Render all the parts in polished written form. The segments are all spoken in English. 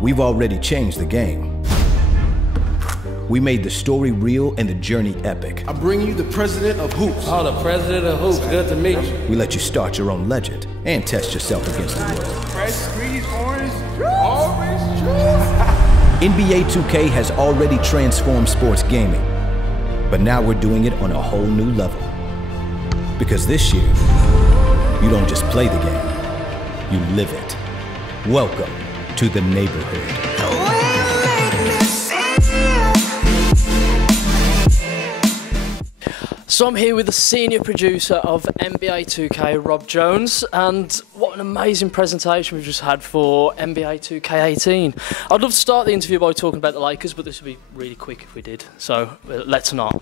We've already changed the game. We made the story real and the journey epic. I bring you the president of hoops. Oh, the president of hoops. Good to meet you. We let you start your own legend and test yourself against the world. Fresh squeeze orange juice. NBA 2K has already transformed sports gaming, but now we're doing it on a whole new level. Because this year, you don't just play the game, you live it. Welcome to the neighborhood. So I'm here with the senior producer of NBA 2K, Rob Jones, and what an amazing presentation we've just had for NBA 2K18. I'd love to start the interview by talking about the Lakers, but this would be really quick if we did, so let's not.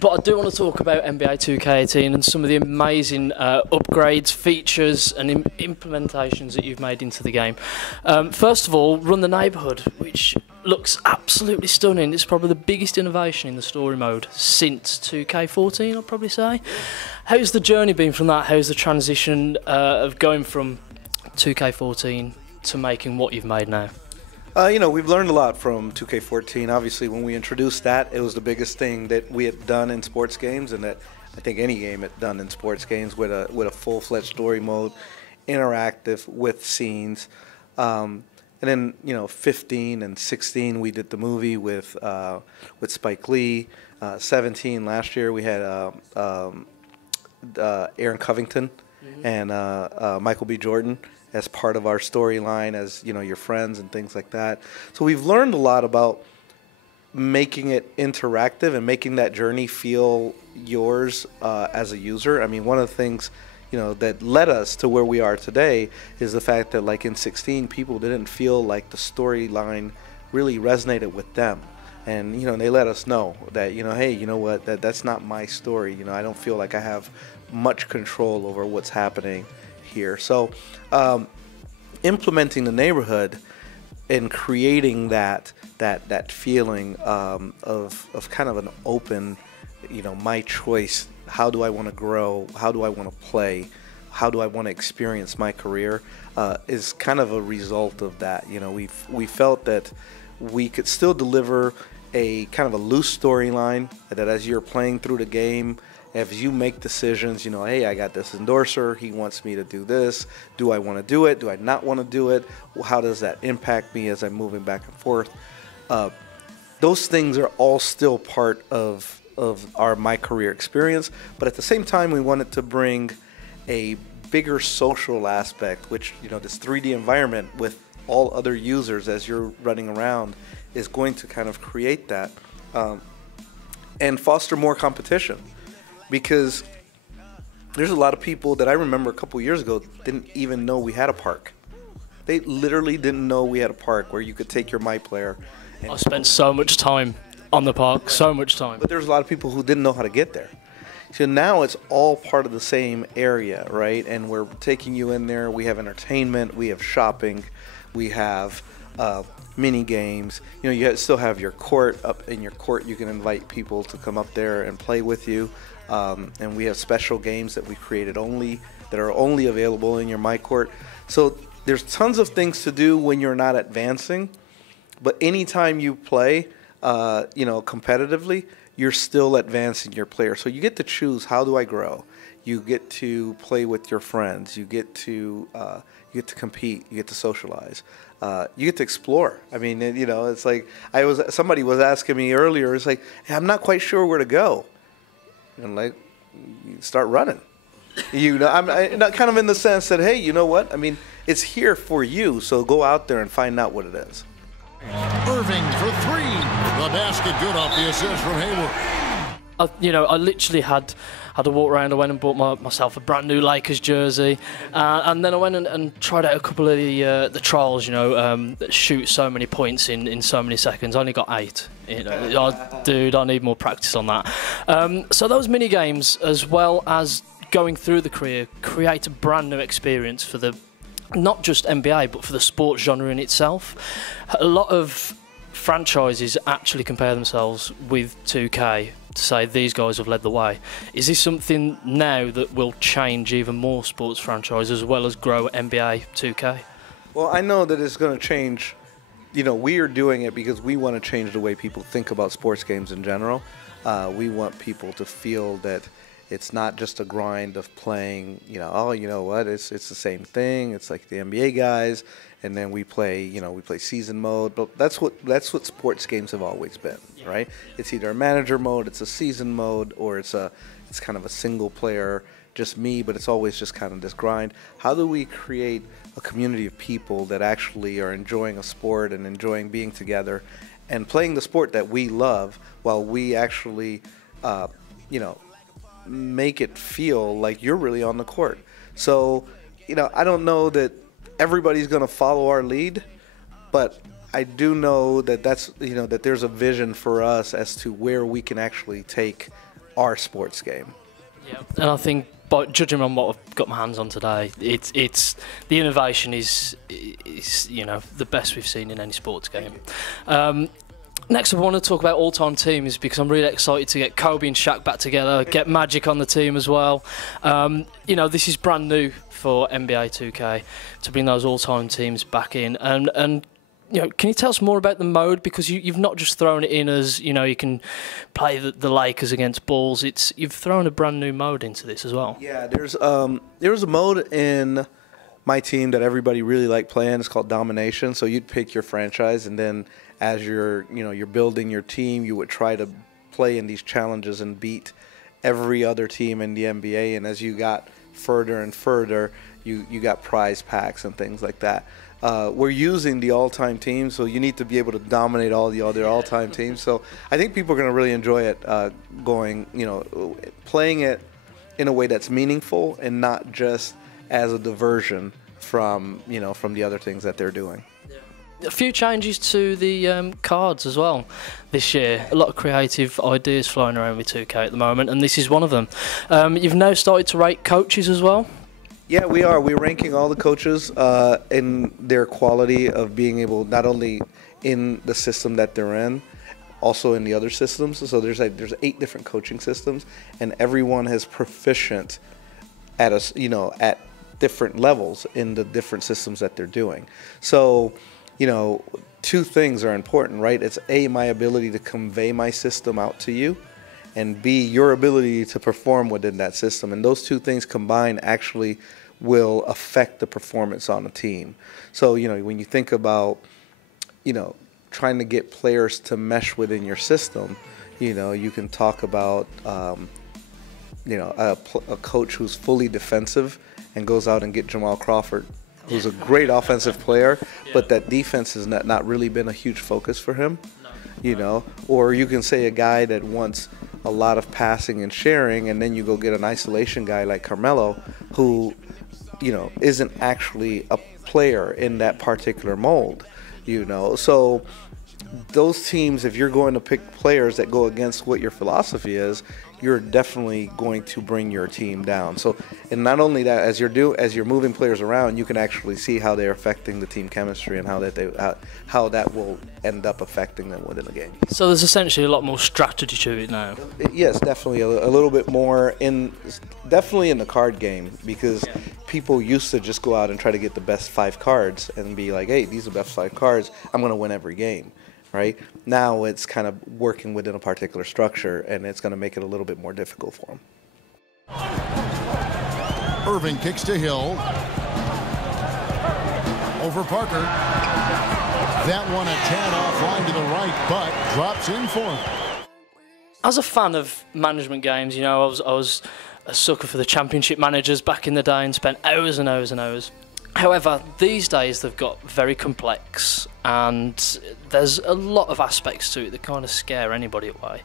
But I do want to talk about NBA 2K18 and some of the amazing upgrades, features and implementations that you've made into the game. First of all, Run the Neighborhood, which looks absolutely stunning. It's probably the biggest innovation in the story mode since 2K14, I'd probably say. How's the journey been from that? How's the transition of going from 2K14 to making what you've made now? You know, we've learned a lot from 2K14. Obviously, when we introduced that, it was the biggest thing that we had done in sports games, and that I think any game had done in sports games, with a full-fledged story mode, interactive with scenes. And then, you know, 15 and 16, we did the movie with Spike Lee. 17 last year, we had Aaron Covington and Michael B. Jordan as part of our storyline, as, you know, your friends and things like that. So we've learned a lot about making it interactive and making that journey feel yours as a user. I mean, one of the things, you know, that led us to where we are today is the fact that, like, in 16, people didn't feel like the storyline really resonated with them. And, you know, they let us know that, you know, hey, you know what, that's not my story. You know, I don't feel like I have much control over what's happening here. So implementing the neighborhood and creating that feeling of kind of an open, you know, my choice. How do I want to grow? How do I want to play? How do I want to experience my career? Is kind of a result of that. You know, we felt that we could still deliver a kind of a loose storyline, that as you're playing through the game, as you make decisions, you know, hey, I got this endorser, he wants me to do this. Do I want to do it? Do I not want to do it? How does that impact me as I'm moving back and forth? Those things are all still part of my career experience, but at the same time, we wanted to bring a bigger social aspect, which, you know, this 3D environment with all other users as you're running around is going to kind of create that and foster more competition. Because there's a lot of people that I remember a couple years ago didn't even know we had a park. They literally didn't know we had a park where you could take your MyPlayer. I spent so much time on the park, so much time. But there's a lot of people who didn't know how to get there. So now it's all part of the same area, right? And we're taking you in there. We have entertainment, we have shopping, we have mini games. You know, you still have your court. Up in your court, you can invite people to come up there and play with you. And we have special games that we created that are only available in your MyCourt. So there's tons of things to do when you're not advancing, but anytime you play, you know, competitively, you're still advancing your player. So you get to choose, how do I grow? You get to play with your friends. You get to compete. You get to socialize. You get to explore. I mean, you know, it's like somebody was asking me earlier. It's like, hey, I'm not quite sure where to go. And like, you start running. You know, I'm kind of in the sense that, hey, you know what? I mean, it's here for you. So go out there and find out what it is. Irving for three. The basket good off the assist from Hayward. You know, I literally had a walk around. I went and bought myself a brand new Lakers jersey, and then I went and tried out a couple of the trials. You know, that shoot so many points in so many seconds. I only got 8. You know, dude, I need more practice on that. So those mini games, as well as going through the career, create a brand new experience for the not just NBA, but for the sports genre in itself. A lot of franchises actually compare themselves with 2K to say these guys have led the way. Is this something now that will change even more sports franchises as well as grow NBA 2K? Well, I know that it's going to change. You know, we are doing it because we want to change the way people think about sports games in general. We want people to feel that it's not just a grind of playing, you know, oh, you know what, it's the same thing. It's like the NBA guys, and then we play, you know, we play season mode. But that's what sports games have always been, right? It's either a manager mode, it's a season mode, or it's kind of a single player, just me, but it's always just kind of this grind. How do we create a community of people that actually are enjoying a sport and enjoying being together and playing the sport that we love while we actually, you know, make it feel like you're really on the court? So, you know, I don't know that everybody's going to follow our lead, but I do know that that there's a vision for us as to where we can actually take our sports game. Yeah, and I think, by judging on what I've got my hands on today, it's the innovation is you know, the best we've seen in any sports game. Next, I want to talk about all-time teams because I'm really excited to get Kobe and Shaq back together, get Magic on the team as well. You know, this is brand new for NBA 2K to bring those all-time teams back in, and you know, can you tell us more about the mode? Because you've not just thrown it in as, you know, you can play the Lakers against Bulls. You've thrown a brand new mode into this as well. Yeah, there's a mode in my team that everybody really liked playing. It's called Domination. So you'd pick your franchise, and then as you're building your team, you would try to play in these challenges and beat every other team in the NBA. And as you got further and further, you got prize packs and things like that. We're using the all-time teams, so you need to be able to dominate all the other all-time teams. So I think people are going to really enjoy it, playing it in a way that's meaningful and not just as a diversion from the other things that they're doing. A few changes to the cards as well this year. A lot of creative ideas flying around with 2K at the moment, and this is one of them. You've now started to rate coaches as well. Yeah, we are. We're ranking all the coaches in their quality of being able, not only in the system that they're in, also in the other systems. So there's 8 different coaching systems, and everyone is proficient at at different levels in the different systems that they're doing. So, you know, 2 things are important, right? It's A, my ability to convey my system out to you, and B, your ability to perform within that system. And those 2 things combined actually will affect the performance on a team. So, you know, when you think about, you know, trying to get players to mesh within your system, you know, you can talk about, a coach who's fully defensive and goes out and get Jamal Crawford, who's a great offensive player, but that defense has not really been a huge focus for him, you know. Or you can say a guy that wants a lot of passing and sharing, and then you go get an isolation guy like Carmelo, who, you know, isn't actually a player in that particular mold, you know. So those teams, if you're going to pick players that go against what your philosophy is, you're definitely going to bring your team down. So, and not only that, as you're moving players around, you can actually see how they're affecting the team chemistry and how that will end up affecting them within the game. So there's essentially a lot more strategy to it now. Yes, definitely a little bit more definitely in the card game, because people used to just go out and try to get the best 5 cards and be like, hey, these are the best 5 cards, I'm going to win every game. Right? Now it's kind of working within a particular structure, and it's going to make it a little bit more difficult for them. Irving kicks to Hill. Over Parker. That one a tad offline to the right, but drops in for him. As a fan of management games, you know, I was a sucker for the championship managers back in the day and spent hours and hours and hours. However, these days they've got very complex, and there's a lot of aspects to it that kind of scare anybody away.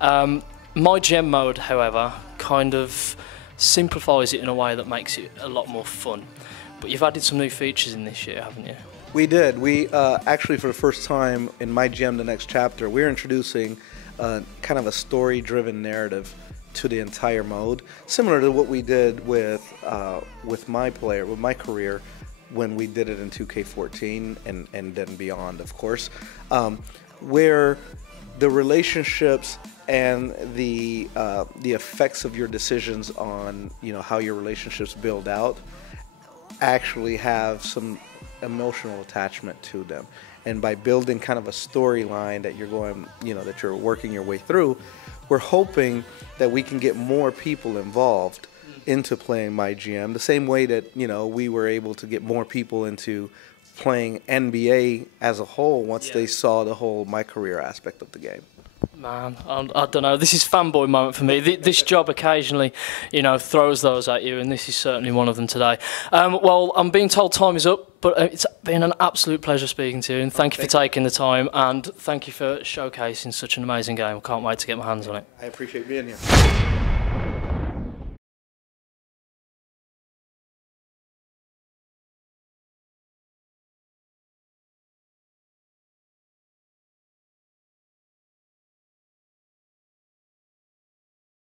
My GM mode, however, kind of simplifies it in a way that makes it a lot more fun. But you've added some new features in this year, haven't you? We did. We actually, for the first time in My GM The Next Chapter, we're introducing kind of a story-driven narrative to the entire mode, similar to what we did with my career when we did it in 2K14 and then beyond, of course, where the relationships and the effects of your decisions on, you know, how your relationships build out actually have some emotional attachment to them. And by building kind of a storyline that you're going, that you're working your way through, we're hoping that we can get more people involved into playing MyGM, the same way that, we were able to get more people into playing NBA as a whole once they saw the whole My Career aspect of the game. Man, I don't know. This is fanboy moment for me. This job occasionally, throws those at you, and this is certainly one of them today. Well, I'm being told time is up, but it's been an absolute pleasure speaking to you, and thank you for taking the time, and thank you for showcasing such an amazing game. I can't wait to get my hands on it. I appreciate being here.